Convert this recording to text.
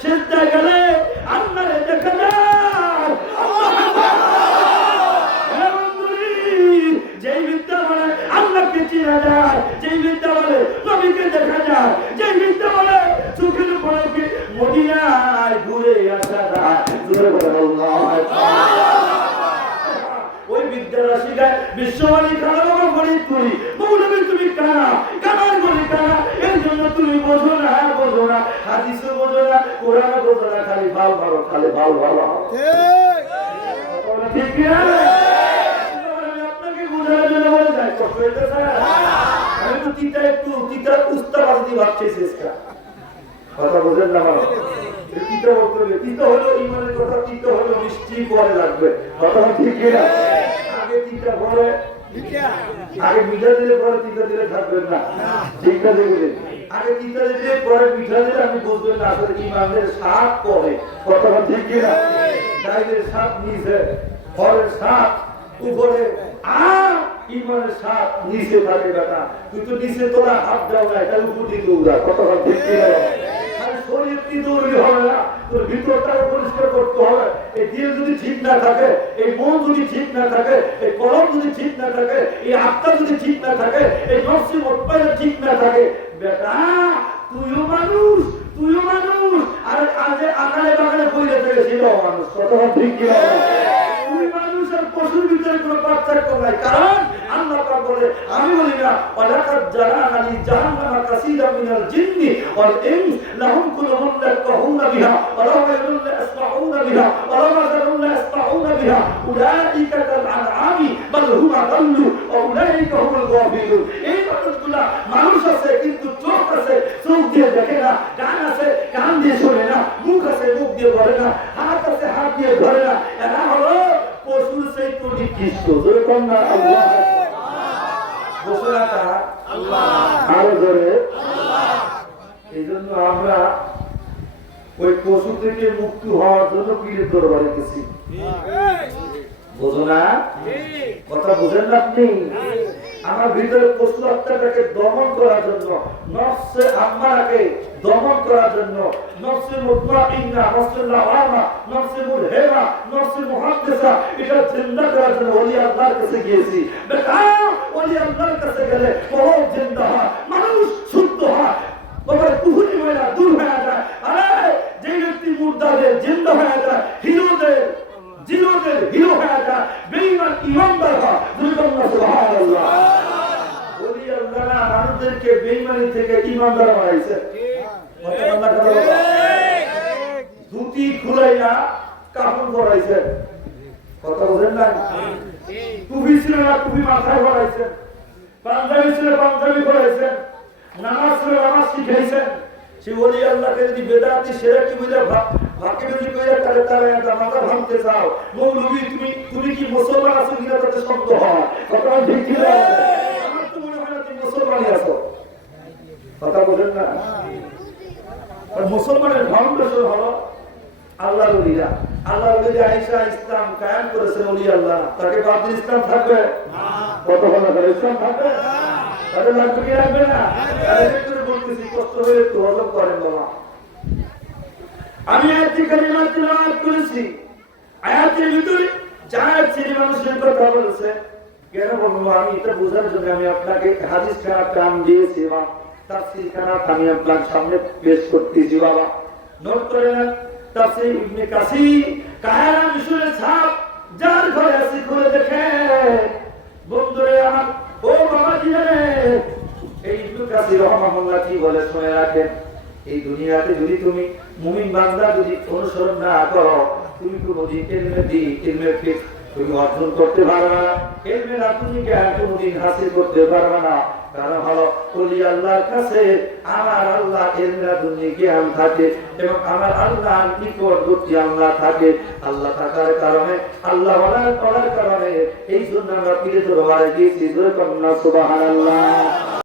সিজদায় গেলে আল্লাহরে দেখা যায়। যেই বিদ্যা বলে আল্লাহকে চেনা যায়, যেই বিদ্যা বলে নবীকে দেখা যায়, যেই বিদ্যা বলে চোখের উপরে মদিনায় ঘুরে আসা যায়। ওই বিদ্যারা শিখায় বিশ্ববাণী কানা গরিব করি মৌলবী তুমি কানা কানার গরি কানা। এর জন্য তুমি বোঝো না হাদিসও বোঝো না, কোরআন বোঝো না, খালি ভাল ভালো, খালি ভাল ভালো। ঠিক কিনা? আপনাকে বোঝানোর জন্য বলে যায় কষ্ট হইতেছে। আমি তো তিতার উস্তাবাদি ভাবছি শেষটা কথা বোঝেন না। আমার তিতা বলতে হবে, তিতা হলো ইমানের কথা, তিতা হলো মিষ্টি পরে লাগবে কথা ঠিক কিনা? আগে তিতা পরে আগে মিঠা দিলে পরে তিতা দিলে থাকবেন না। ঠিক আছে, আগে তিতা দিলে পরে মিঠা দিলে আপনি বুঝবেন না আসলে ইমানের স্বাদ পরে কথা ঠিক কিনা? ডাইলের স্বাদ নিচে, ফলের স্বাদ উপরে, আর ইমানের স্বাদ নিচে থাকে। বেটা তুই তো নিচে তোরা হাত দাও না, এটা উপর দিকে উড়া কথা ঠিক কিনা? শরীরটি তৈরি হবে না, তোর ভিতরটাকে পরিষ্কার করতে হবে। এই দিল যদি ঠিক না থাকে, এই মন যদি ঠিক না থাকে, এই কলম যদি ঠিক না থাকে, এই আত্মা যদি ঠিক না থাকে, এই নফসি মতবাইল ঠিক না থাকে, বেটা তুইও মানুষ আর আজে আকালে বাগানে পড়ে থেকে ছিল মানুষ কথা ঠিক কিনা? তুই মানুষ আর পশুর ভিতরে কোনো পার্থক্য নাই। কারণ আল্লাহ পাক বলে, আমি বলি না ওয়ালাকাদ জারানা লি জাহান্নামা কাসীরাম মিনাল জিন্নি ওয়াল ইনস লাহুম কুলুবুন ইয়াফকাহুনা বিহা ওয়া লাহুম আ'য়ুনুন ইয়াসমাউনা বিহা ওয়া লাহুম আযানুন ইয়াসমাউনা বিহা উলাইকা কাল আনআমি বাল হুম আদাল্লু ওয়া উলাইকা হুমুল গাফিলুন। এই মানুষগুলা মানুষ আছে কিন্তু চোখ আছে, চোখ দিয়ে দেখে না, কান আছে কান দিয়ে শোনে না, মুখ আছে মুখ দিয়ে বলে না, হাত আছে হাত দিয়ে ধরে না। এরা হলো পশুর চাইতে নিকৃষ্ট। যেরকম না আল্লাহ আরো ধরে, এই জন্য আমরা ওই পশু থেকে মুক্তি হওয়ার জন্য পীরের দরবারে গেছি। বোঝো না কথা, বোঝেন না আপনি? আমার ভিতরে পশু আত্মাটাকে দমন করার জন্য, নফসে আম্মারাকে দমন করার জন্য, নফসে মুতমাইন্না, নফসে লাওয়ামা, নফসে মুলহিমা, নফসে মুহাদ্দিসা, এটা জিন্দা করার জন্য ওলি আল্লাহর কাছে গিয়েছি। বেটা ওলি আল্লাহর কাছে গেলে বহুত জিন্দা হয়, মানুষ শুদ্ধ হয়, বাবা কুহুনি ময়লা দূর হয়ে যায়। আরে যে ব্যক্তি মুর্দাদের জিন্দা হয়ে যায়, হিরোদের জিরোদের হিরো হয়ে যায়, বেঈমান ইমানদার হয়। সুবহানাল্লাহ। ওলি আল্লাহ মানুষদেরকে বেঈমানি থেকে ইমানদার বানাইছে। ধুতি খুলাইয়া কাপড় পরাইছে কথা বলেন না? টুপি ছিল না টুপি মাথায় পরাইছেন, পাঞ্জাবি ছিল পাঞ্জাবি পরাইছেন, নামাজ ছিল নামাজ শিখাইছেন। সে ওলি আল্লাহকে যদি বেদাতি সেরাকি বুঝে ভাবকে যদি কইরা তারে তারে একটা মাথা ভাঙতে চাও, মৌলভী তুমি কি মুসলমান আছো কিনা তাতে শব্দ হয় কথা ঠিক কি না? আমার তো মনে হয় না তুমি মুসলমানই আছো কথা বলেন না। আর মুসলমানের ফাউন্ডেশন হলো আল্লাহর ওলিরা। আল্লাহর ওলি আয়েশা ইসলাম কায়েম করেছেন ওলি আল্লাহ, তাকে বাদ দিয়ে ইসলাম থাকবে না। কত বলা করে ইসলাম থাকবে তাহলে লাগবে কি রাখবে না? তাহলে বলতেছি কষ্ট হয়ে একটু হজম করেন বাবা। আমি আয়াতটি কালিমা তিলাওয়াত করেছি, আয়াতের ভিতরে যারা ছেলে মানুষের কথা বলেছে কেন বলবো আমি এটা বোঝার জন্য আমি আপনাকে হাদিস খানা কাম দিয়েছি বা তাফসীর খানা আমি আপনার সামনে পেশ করতেছি বাবা। নোট করে নেন তাফসীর ইবনে কাসির কায়রা মিশরের ছাপ যার ঘরে আছে খুলে দেখে বন্ধুরে আমার ও বাবা জিরে এই ইবনে কাসির রাহমাহুল্লাহ কি বলে শুনে রাখেন। এই দুনিয়াতে যদি তুমি মুমিন বান্দা যদি অনুসরণ না করো তুমি কোনদিন ইলমে ফিকহ তুমি অর্জন করতে পারবে না, ইলমে তুমি জ্ঞান কোনদিন হাসিল করতে পারবে না। কারণ হলো ওলি আল্লাহর কাছে আমার আল্লাহ ইলমে দুনিয়া জ্ঞান থাকে এবং আমার আল্লাহর নিকটবর্তী আল্লাহ থাকে। আল্লাহ থাকার কারণে আল্লাহ ওয়ালার কারণে এই জন্য আমরা পীরের দরবারে গিয়েছি। সুবহানাল্লাহ।